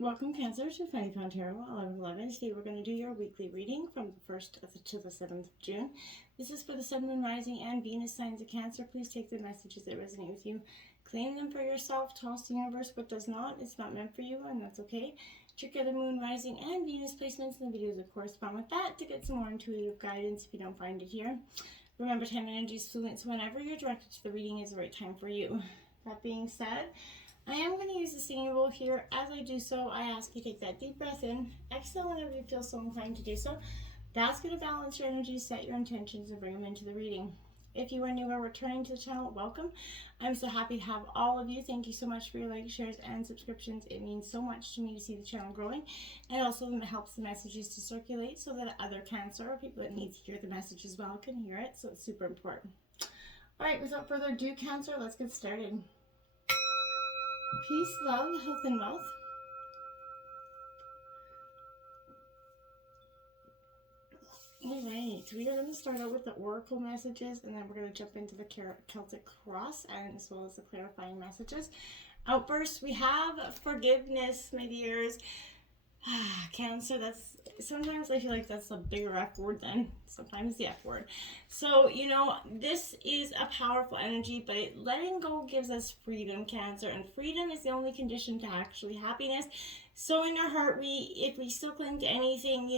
Welcome, Cancer, to Funny Pound Tarot 1111. Today we're going to do your weekly reading from the 1st to the 7th of June. This is for the Sun, Moon, Rising, and Venus signs of Cancer. Please take the messages that resonate with you. Claim them for yourself. Toss the universe what does not. It's not meant for you, and that's okay. Check out the Moon, Rising, and Venus placements in the videos that correspond with that to get some more intuitive guidance if you don't find it here. Remember, time and energy is fluent, so whenever you're directed to the reading is the right time for you. That being said, I am going to use the singing bowl here. As I do so, I ask you to take that deep breath in. Exhale whenever you feel so inclined to do so. That's going to balance your energy, set your intentions, and bring them into the reading. If you are new or returning to the channel, welcome. I'm so happy to have all of you. Thank you so much for your likes, shares, and subscriptions. It means so much to me to see the channel growing. And also it helps the messages to circulate so that other Cancer or people that need to hear the message as well can hear it. So it's super important. All right, without further ado, Cancer, let's get started. Peace, love, health, and wealth. Alright, we are going to start out with the oracle messages, and then we're going to jump into the Celtic cross, and as well as the clarifying messages. Outbursts, we have forgiveness, my dears. Cancer, that's sometimes I feel like that's a bigger F word than sometimes the F word. So, this is a powerful energy, but letting go gives us freedom, Cancer, and freedom is the only condition to actually happiness. So in our heart, if we still cling to anything,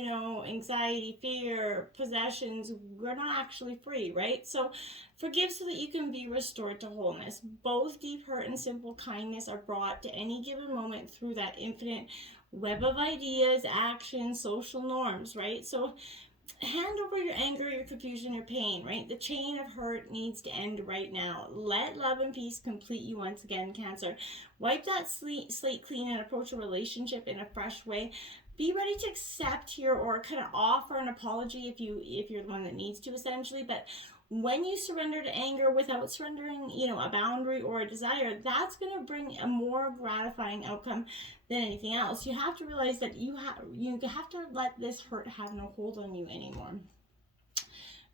anxiety, fear, possessions, we're not actually free, right? So forgive so that you can be restored to wholeness. Both deep hurt and simple kindness are brought to any given moment through that infinite web of ideas, actions, social norms, right? So hand over your anger, your confusion, your pain, right? The chain of hurt needs to end right now. Let love and peace complete you once again, Cancer. Wipe that slate clean and approach a relationship in a fresh way. Be ready to accept here or kind of offer an apology if you're the one that needs to, essentially. But when you surrender to anger without surrendering, a boundary or a desire, that's going to bring a more gratifying outcome than anything else. You have to realize that you have to let this hurt have no hold on you anymore.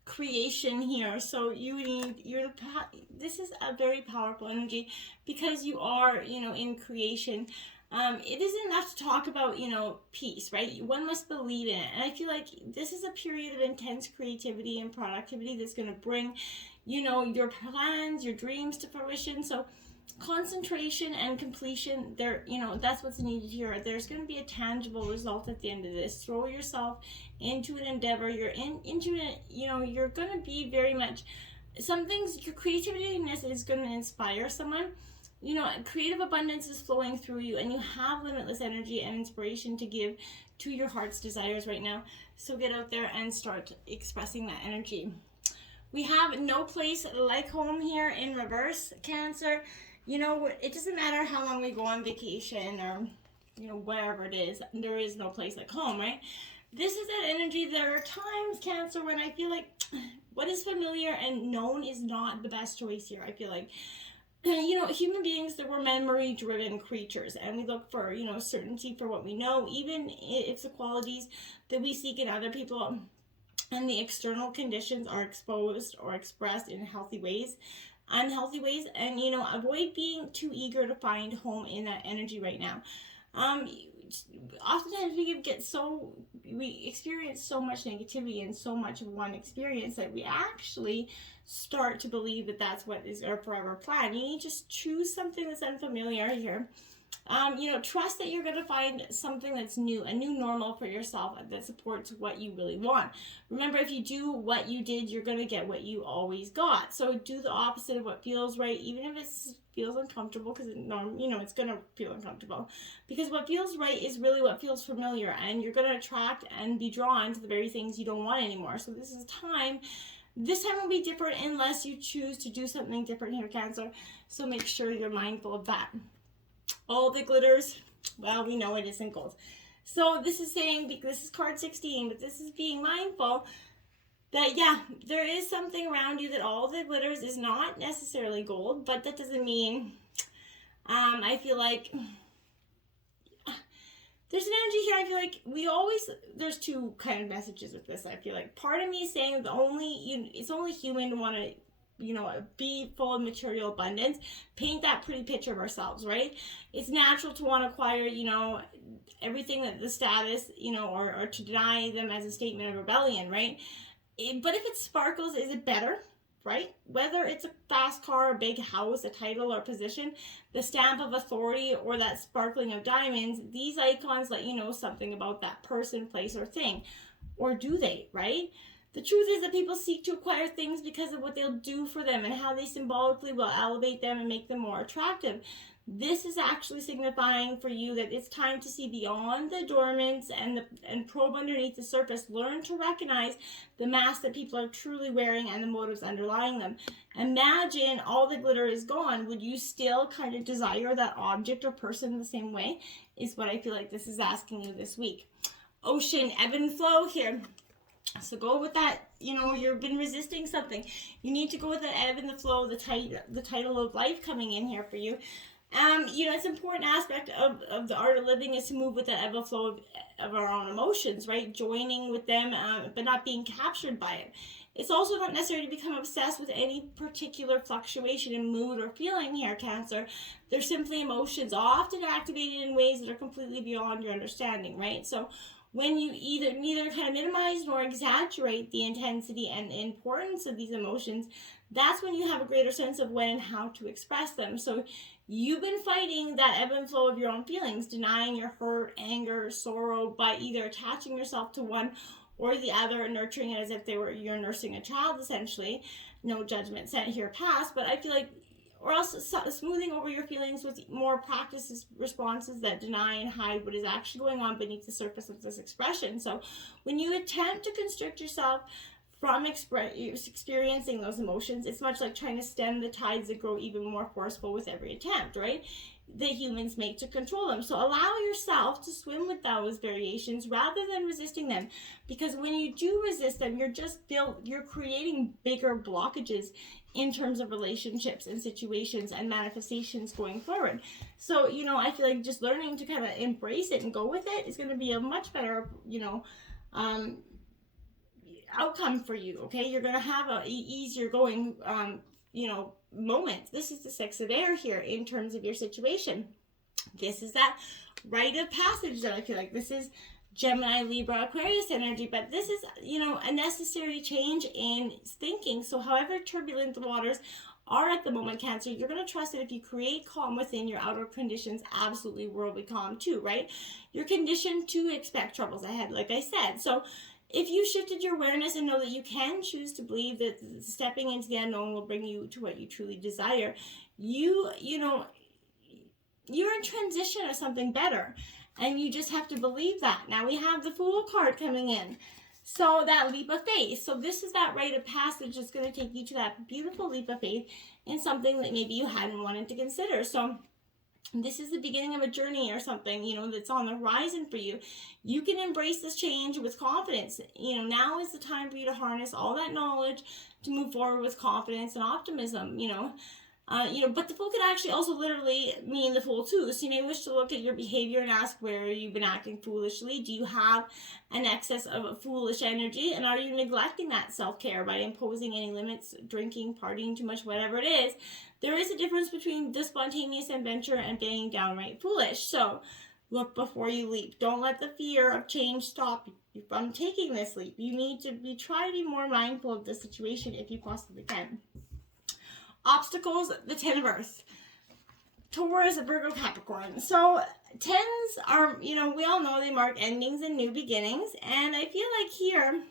Creation here, so this is a very powerful energy because you are, in creation. It isn't enough to talk about, peace, right? One must believe in it. And I feel like this is a period of intense creativity and productivity that's going to bring, your plans, your dreams to fruition. So concentration and completion, that's what's needed here. There's going to be a tangible result at the end of this. Throw yourself into an endeavor. You're into it, you're going to be very much, some things, your creativity is going to inspire someone. Creative abundance is flowing through you, and you have limitless energy and inspiration to give to your heart's desires right now. So get out there and start expressing that energy. We have no place like home here in reverse, Cancer. It doesn't matter how long we go on vacation or, wherever it is, there is no place like home, right? This is that energy. There are times, Cancer, when I feel like what is familiar and known is not the best choice here. I feel like human beings, that we're memory-driven creatures, and we look for, certainty for what we know, even if the qualities that we seek in other people and the external conditions are exposed or expressed in unhealthy ways, and, avoid being too eager to find home in that energy right now. Oftentimes we experience so much negativity and so much of one experience that we actually start to believe that that's what is our forever plan. You need to just choose something that's unfamiliar here. Trust that you're going to find something that's new, a new normal for yourself that supports what you really want. Remember, if you do what you did, you're going to get what you always got. So do the opposite of what feels right, even if it feels uncomfortable, because it's going to feel uncomfortable. Because what feels right is really what feels familiar, and you're going to attract and be drawn to the very things you don't want anymore. So this time will be different unless you choose to do something different here, Cancer. So make sure you're mindful of that. All the glitters, well, we know it isn't gold. So this is saying, this is card 16, but this is being mindful that, there is something around you that all the glitters is not necessarily gold, but that doesn't mean, I feel like, there's an energy here. I feel like there's two kind of messages with this. I feel like part of me is saying it's only human to want to be full of material abundance, paint that pretty picture of ourselves, right? It's natural to want to acquire, everything that the status, or to deny them as a statement of rebellion, right? But if it sparkles, is it better? Right? Whether it's a fast car, a big house, a title or position, the stamp of authority, or that sparkling of diamonds, these icons let you know something about that person, place, or thing. Or do they, right? The truth is that people seek to acquire things because of what they'll do for them and how they symbolically will elevate them and make them more attractive. This is actually signifying for you that it's time to see beyond the adornments and probe underneath the surface. Learn to recognize the mask that people are truly wearing and the motives underlying them. Imagine all the glitter is gone. Would you still kind of desire that object or person the same way? Is what I feel like this is asking you this week. Ocean, ebb and flow here. So go with that, you've been resisting something. You need to go with the ebb and the flow, the title of life coming in here for you. It's an important aspect of the art of living is to move with the ebb and flow of our own emotions, right? Joining with them, but not being captured by it. It's also not necessary to become obsessed with any particular fluctuation in mood or feeling here, Cancer. They're simply emotions, often activated in ways that are completely beyond your understanding, right? So when you neither kind of minimize nor exaggerate the intensity and importance of these emotions, that's when you have a greater sense of when and how to express them. So you've been fighting that ebb and flow of your own feelings, denying your hurt, anger, sorrow by either attaching yourself to one or the other, nurturing it as if you're nursing a child, essentially. No judgment sent here past, but I feel like, or else smoothing over your feelings with more practices, responses that deny and hide what is actually going on beneath the surface of this expression. So when you attempt to constrict yourself from experiencing those emotions, it's much like trying to stem the tides that grow even more forceful with every attempt, right? That humans make to control them. So allow yourself to swim with those variations rather than resisting them, because when you do resist them, you're creating bigger blockages in terms of relationships and situations and manifestations going forward. So, I feel like just learning to kind of embrace it and go with it is going to be a much better, outcome for you, okay? You're going to have a easier going, moment. This is the Six of Air here in terms of your situation. This is that rite of passage that I feel like this is Gemini, Libra, Aquarius energy, but this is, a necessary change in thinking. So however turbulent the waters are at the moment, Cancer, you're going to trust that if you create calm within, your outer conditions absolutely will be calm too, right? You're conditioned to expect troubles ahead, like I said. So if you shifted your awareness and know that you can choose to believe that stepping into the unknown will bring you to what you truly desire, you're in transition of something better. And you just have to believe that. Now we have the Fool card coming in. So that leap of faith. So this is that rite of passage that's going to take you to that beautiful leap of faith in something that maybe you hadn't wanted to consider. So this is the beginning of a journey or something, that's on the horizon for you. You can embrace this change with confidence. Now is the time for you to harness all that knowledge to move forward with confidence and optimism, but the Fool could actually also literally mean the Fool too. So you may wish to look at your behavior and ask where you've been acting foolishly. Do you have an excess of a foolish energy? And are you neglecting that self-care by imposing any limits, drinking, partying too much, whatever it is? There is a difference between the spontaneous adventure and being downright foolish. So look before you leap. Don't let the fear of change stop you from taking this leap. You need to try to be more mindful of the situation if you possibly can. Obstacles, the 10 of Earth. Taurus, Virgo, Capricorn. So 10s are, we all know they mark endings and new beginnings. And I feel like here,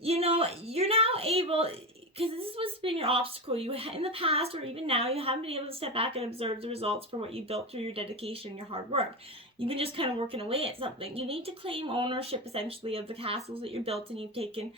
you're now able, because this is what's been your obstacle. You in the past or even now, you haven't been able to step back and observe the results for what you built through your dedication and your hard work. You've been just kind of working away at something. You need to claim ownership, essentially, of the castles that you built and you've taken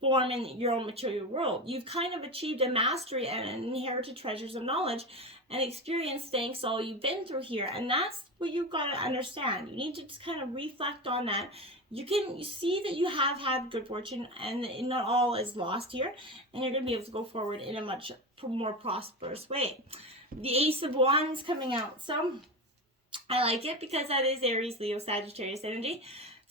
form in your own material world. You've kind of achieved a mastery and inherited treasures of knowledge and experience thanks to all you've been through here. And that's what you've got to understand. You need to just kind of reflect on that. You see that you have had good fortune and not all is lost here. And you're going to be able to go forward in a much more prosperous way. The Ace of Wands coming out. So I like it because that is Aries, Leo, Sagittarius energy.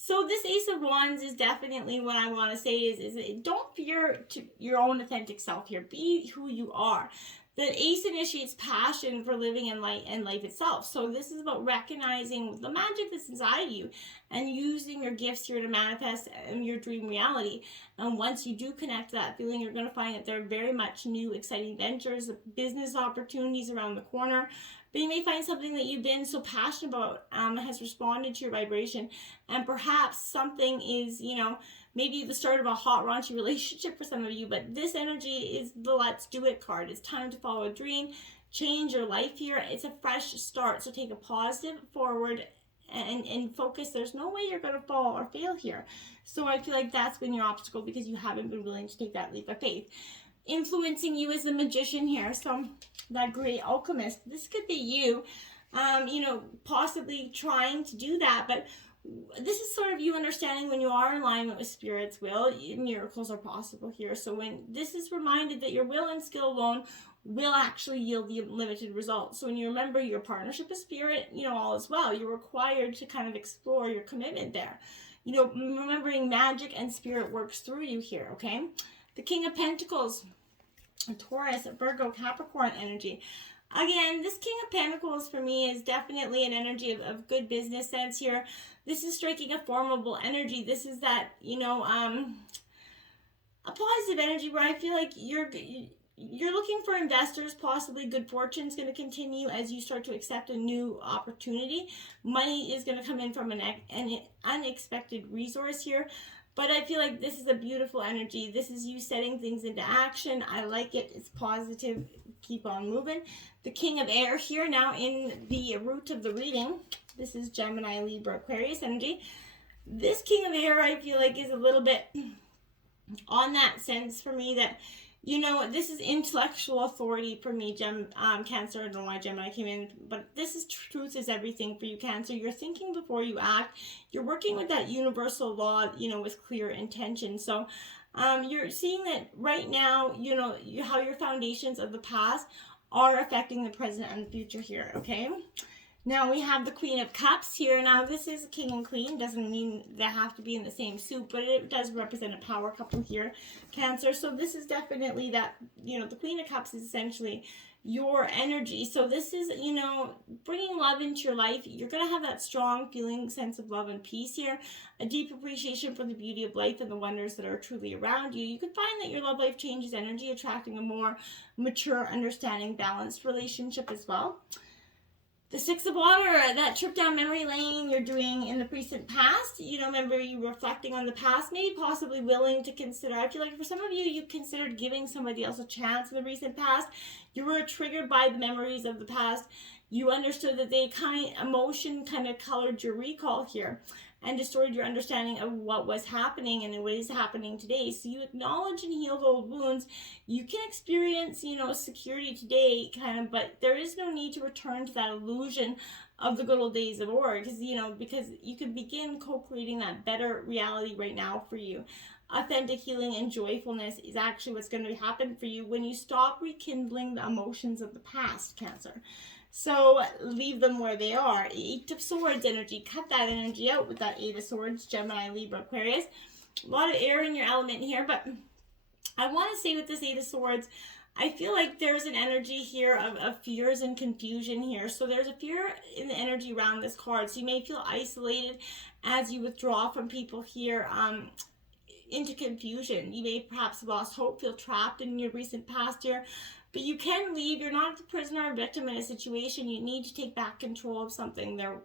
So this Ace of Wands is definitely what I want to say is don't fear your own authentic self here. Be who you are. The Ace initiates passion for living in life itself. So this is about recognizing the magic that's inside you and using your gifts here to manifest your dream reality. And once you do connect to that feeling, you're going to find that there are very much new, exciting ventures, business opportunities around the corner. But you may find something that you've been so passionate about has responded to your vibration. And perhaps something is, maybe the start of a hot, raunchy relationship for some of you. But this energy is the let's do it card. It's time to follow a dream, change your life here. It's a fresh start. So take a positive forward and focus. There's no way you're going to fall or fail here. So I feel like that's been your obstacle because you haven't been willing to take that leap of faith. Influencing you as the magician here, so that great alchemist, this could be you, possibly trying to do that, but this is sort of you understanding when you are in alignment with Spirit's will, miracles are possible here. So when this is reminded that your will and skill alone will actually yield the limited results. So when you remember your partnership with Spirit, all is well, you're required to kind of explore your commitment there. Remembering magic and Spirit works through you here, okay? The King of Pentacles, Taurus, Virgo, Capricorn energy. Again, this King of Pentacles for me is definitely an energy of good business sense here. This is striking a formidable energy. This is that, a positive energy where I feel like you're looking for investors. Possibly good fortune is going to continue as you start to accept a new opportunity. Money is going to come in from an unexpected resource here. But I feel like this is a beautiful energy. This is you setting things into action. I like it. It's positive. Keep on moving. The King of Air here now in the root of the reading. This is Gemini, Libra, Aquarius energy. This King of Air I feel like is a little bit on that sense for me that, this is intellectual authority for me, Cancer. I don't know why Gemini came in, but this is truth is everything for you, Cancer. You're thinking before you act. You're working with that universal law, with clear intention. So you're seeing that right now, how your foundations of the past are affecting the present and the future here, okay? Now we have the Queen of Cups here. Now this is King and Queen. Doesn't mean they have to be in the same suit, but it does represent a power couple here, Cancer. So this is definitely that, the Queen of Cups is essentially your energy. So this is, bringing love into your life. You're going to have that strong feeling, sense of love and peace here. A deep appreciation for the beauty of life and the wonders that are truly around you. You could find that your love life changes energy, attracting a more mature, understanding, balanced relationship as well. The Six of Water, that trip down memory lane you're doing in the recent past. Remember you reflecting on the past, maybe possibly willing to consider. I feel like for some of you, you considered giving somebody else a chance in the recent past. You were triggered by the memories of the past. You understood that emotion kind of colored your recall here and distorted your understanding of what was happening and what is happening today. So you acknowledge and heal those wounds. You can experience, security today but there is no need to return to that illusion of the good old days of old, because you can begin co-creating that better reality right now for you. Authentic healing and joyfulness is actually what's going to happen for you when you stop rekindling the emotions of the past, Cancer. So leave them where they are. Eight of Swords energy. Cut that energy out with that Eight of Swords, Gemini, Libra, Aquarius. A lot of air in your element here, but I want to say with this Eight of Swords, I feel like there's an energy here of fears and confusion here. So there's a fear in the energy around this card. So you may feel isolated as you withdraw from people here into confusion. You may perhaps have lost hope, feel trapped in your recent past here. But you can leave. You're not the prisoner or victim in a situation. You need to take back control of something. There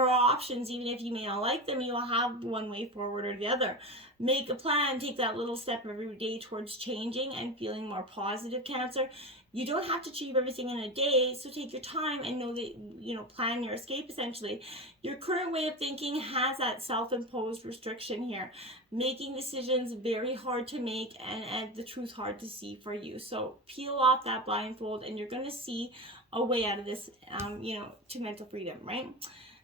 are options. Even if you may not like them, you'll have one way forward or the other. Make a plan. Take that little step every day towards changing and feeling more positive, Cancer. You don't have to achieve everything in a day, so take your time and know that, plan your escape essentially. Your current way of thinking has that self-imposed restriction here, making decisions very hard to make and the truth hard to see for you. So peel off that blindfold and you're going to see a way out of this, to mental freedom, right?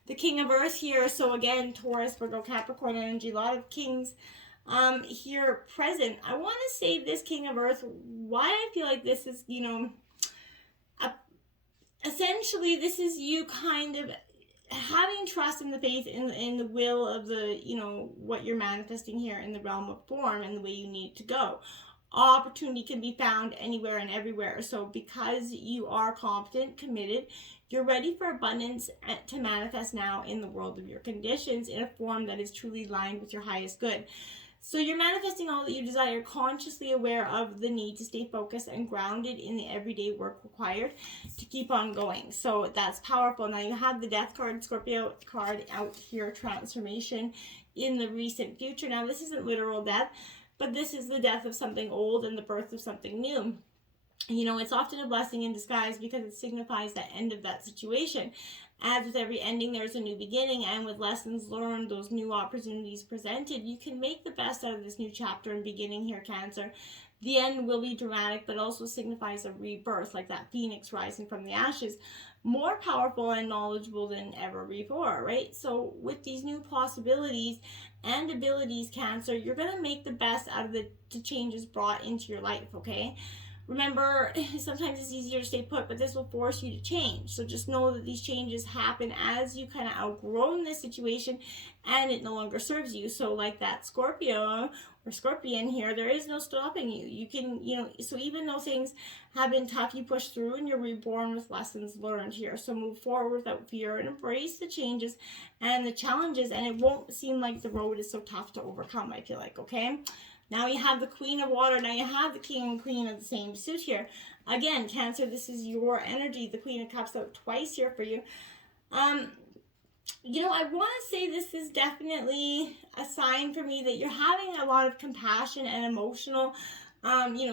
The King of Earth here, so again, Taurus, Virgo, Capricorn energy, a lot of kings here present. I want to say this King of Earth, why I feel like this is, essentially this is you kind of having trust in the faith in the will of the, what you're manifesting here in the realm of form and the way you need it to go. Opportunity can be found anywhere and everywhere. So because you are competent, committed, you're ready for abundance to manifest now in the world of your conditions in a form that is truly aligned with your highest good. So you're manifesting all that you desire, consciously aware of the need to stay focused and grounded in the everyday work required to keep on going. So that's powerful. Now you have the Death card, Scorpio card out here, transformation in the recent future. Now this isn't literal death, but this is the death of something old and the birth of something new. It's often a blessing in disguise because it signifies the end of that situation. As with every ending, there's a new beginning, and with lessons learned, those new opportunities presented, you can make the best out of this new chapter and beginning here, Cancer. The end will be dramatic, but also signifies a rebirth, like that phoenix rising from the ashes, more powerful and knowledgeable than ever before, right? So with these new possibilities and abilities, Cancer, you're going to make the best out of the changes brought into your life, okay? Remember, sometimes it's easier to stay put, but this will force you to change. So just know that these changes happen as you kind of outgrown this situation and it no longer serves you. So like that Scorpio or Scorpion here, there is no stopping you. You can, so even though things have been tough, you push through and you're reborn with lessons learned here. So move forward without fear and embrace the changes and the challenges, and it won't seem like the road is so tough to overcome, I feel like, okay? Now you have the Queen of Water. Now you have the King and Queen of the same suit here. Again, Cancer, this is your energy. The Queen of Cups out twice here for you. I want to say this is definitely a sign for me that you're having a lot of compassion and emotional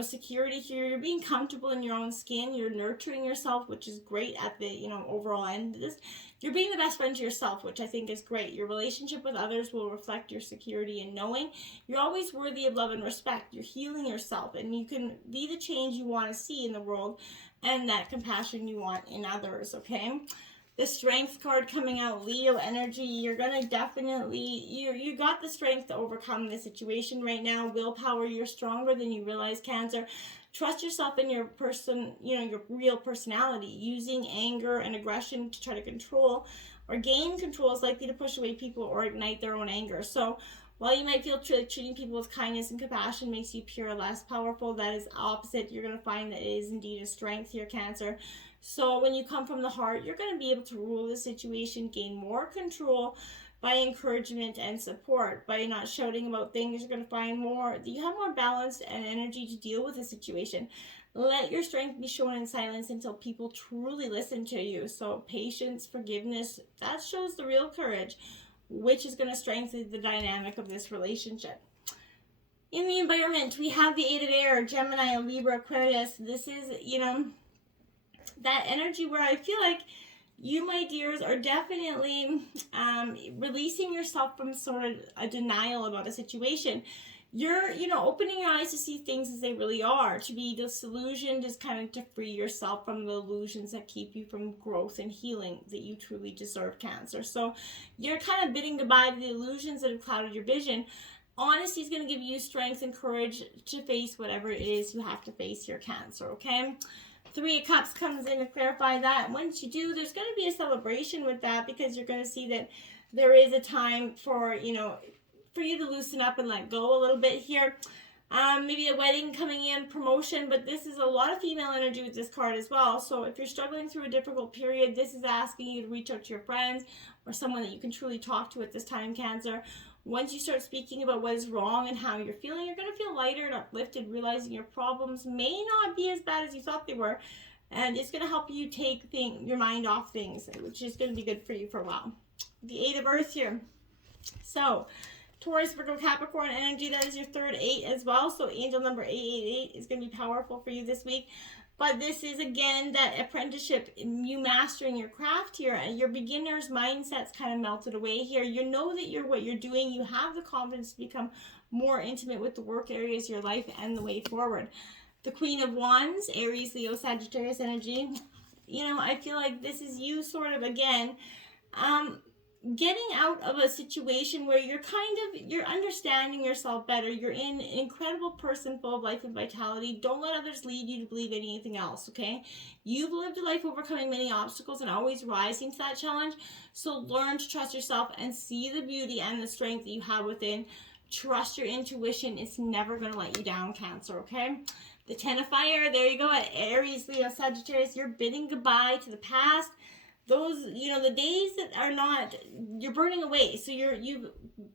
security here. You're being comfortable in your own skin. You're nurturing yourself, which is great at the, overall end of this. You're being the best friend to yourself, which I think is great. Your relationship with others will reflect your security and knowing you're always worthy of love and respect. You're healing yourself, and you can be the change you want to see in the world and that compassion you want in others, okay? The Strength card coming out, Leo energy. You're going to definitely, you got the strength to overcome the situation right now. Willpower, you're stronger than you realize, Cancer. Trust yourself in your your real personality. Using anger and aggression to try to control or gain control is likely to push away people or ignite their own anger. So while you might feel treating people with kindness and compassion makes you pure or less powerful, that is opposite. You're going to find that it is indeed a strength here, Cancer. So when you come from the heart, you're going to be able to rule the situation, gain more control by encouragement and support. By not shouting about things, you're going to find you have more balance and energy to deal with the situation. Let your strength be shown in silence until people truly listen to you. So patience, forgiveness, that shows the real courage, which is going to strengthen the dynamic of this relationship. In the environment, we have the Eight of Air, Gemini, Libra, Aquarius. This is, that energy where I feel like you, my dears, are definitely releasing yourself from sort of a denial about a situation. You're, opening your eyes to see things as they really are, to be disillusioned is kind of to free yourself from the illusions that keep you from growth and healing that you truly deserve, Cancer. So you're kind of bidding goodbye to the illusions that have clouded your vision. Honesty is going to give you strength and courage to face whatever it is you have to face here, Cancer, okay? Three of Cups comes in to clarify that. Once you do, there's going to be a celebration with that because you're going to see that there is a time for, for you to loosen up and let go a little bit here. Maybe a wedding coming in, promotion, but this is a lot of female energy with this card as well. So if you're struggling through a difficult period, this is asking you to reach out to your friends or someone that you can truly talk to at this time, Cancer. Once you start speaking about what is wrong and how you're feeling, you're going to feel lighter and uplifted, realizing your problems may not be as bad as you thought they were. And it's going to help you take your mind off things, which is going to be good for you for a while. The Eight of Earth here. So, Taurus, Virgo, Capricorn energy, that is your third 8 as well. So, angel number 888 is going to be powerful for you this week. But this is, again, that apprenticeship, you mastering your craft here, and your beginner's mindset's kind of melted away here. You know that what you're doing. You have the confidence to become more intimate with the work areas of your life and the way forward. The Queen of Wands, Aries, Leo, Sagittarius energy. I feel like this is you sort of, again, getting out of a situation where you're understanding yourself better. You're an incredible person full of life and vitality. Don't let others lead you to believe anything else, okay? You've lived a life overcoming many obstacles and always rising to that challenge. So learn to trust yourself and see the beauty and the strength that you have within. Trust your intuition. It's never going to let you down, Cancer, okay? The 10 of fire, there you go, at Aries, Leo, Sagittarius. You're bidding goodbye to the past. Those, the days that are not, you're burning away. So you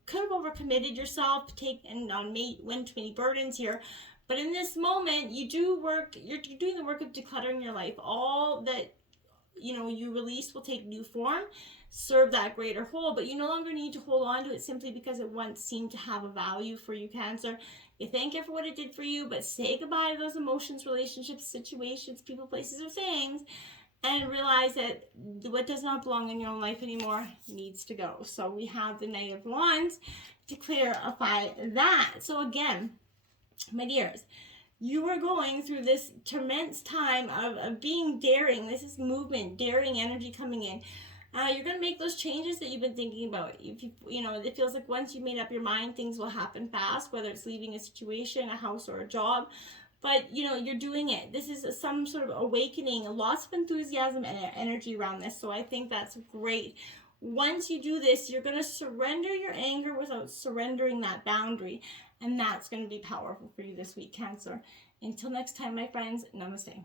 could have overcommitted yourself, taken on way too many burdens here. But in this moment, you're doing the work of decluttering your life. All that, you release will take new form, serve that greater whole, but you no longer need to hold on to it simply because it once seemed to have a value for you, Cancer. You thank it for what it did for you, but say goodbye to those emotions, relationships, situations, people, places, or things, and realize that what does not belong in your own life anymore needs to go. So we have the Knight of Wands to clarify that. So again, my dears, you are going through this tremendous time of being daring. This is movement, daring energy coming in. You're going to make those changes that you've been thinking about. If it feels like once you've made up your mind, things will happen fast, whether it's leaving a situation, a house, or a job. But, you're doing it. This is some sort of awakening, lots of enthusiasm and energy around this. So I think that's great. Once you do this, you're going to surrender your anger without surrendering that boundary. And that's going to be powerful for you this week, Cancer. Until next time, my friends, namaste.